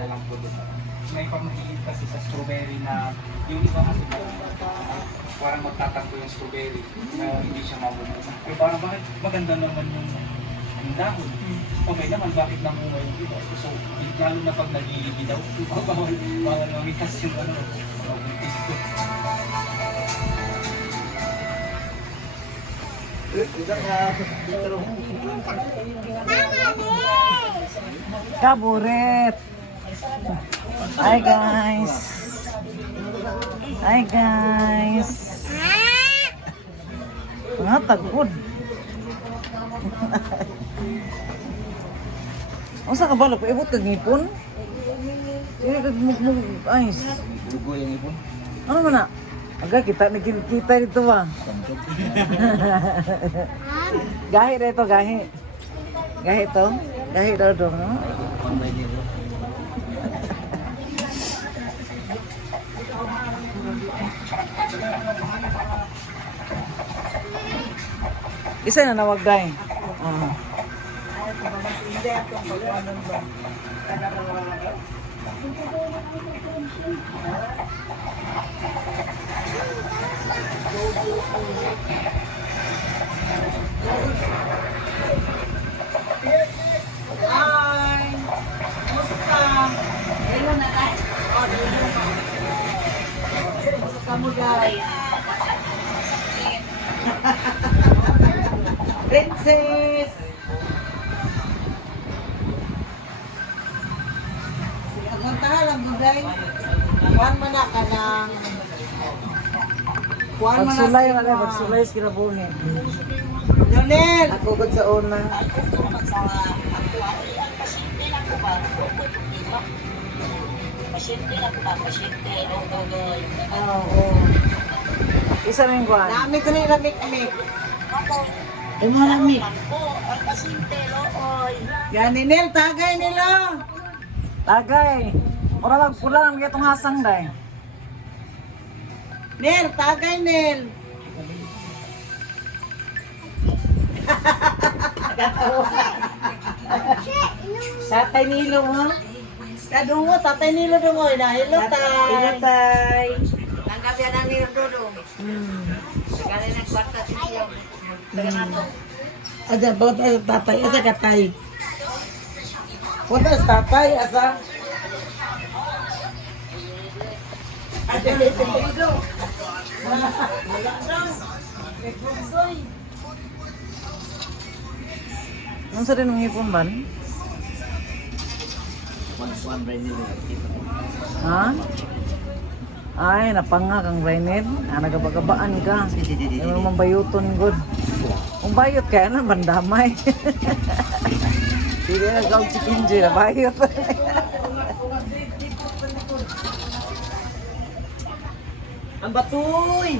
na lang po doon. May pamahiin kasi sa strawberry na yung iba kasi parang magtatakbo yung strawberry na hindi siya mabubuo. Pero parang bakit maganda naman yung dahon. Okay naman, bakit namunga yung iba? So, lalo na pag nag-iibi daw, bawal mamitas yung ano, buntis ko. Kaburet. Hi guys. Hi guys. Nga tagod. Asa ka bala? Paibot kag ngipon? Hindi kag mugmug ayos. Dugo yung ipon. Ano man na? Aga, kita dito ba? Gahi dito, gahi. Gahi to? Gahi daw dong, no? Pambay nito. Isa na nawag dahil. Hi! Musta? Hello na tayo. Musta mo guys? Princess! Ang tahalang mo guys. Kuhan mo na ka ng... Kuhan mo na Pagsulay sa na imo. pagsulay sa kinabungin. Leonel! Ako gud sa una. Oo. Isa rin kuhan. Nami ko na yung lamik-mik. Yung mga lamig. Yan ni Nel, tagay nila. Tagay. Ora magpula ng itong hasang day. Nel, tagay Nel. Tatay Nilo mo. Kadungo, tatay Nilo dungo. Hello, tay. Hello, tay. Nangkapya ng Nilo dudong. Galing ng kwarta siya. Ada ba't tatay? Asa ka tay? Punta sa tatay, asa? Nung sa rin ng ipon ba? Pambay nito. Ha? Ay, napanga kang Rained. Nagabagabaan ka. Ay, mo mambayuton good. Kung bayot kaya na, bandamay. Hindi na gawag si Kinji na bayot. Ang batoy.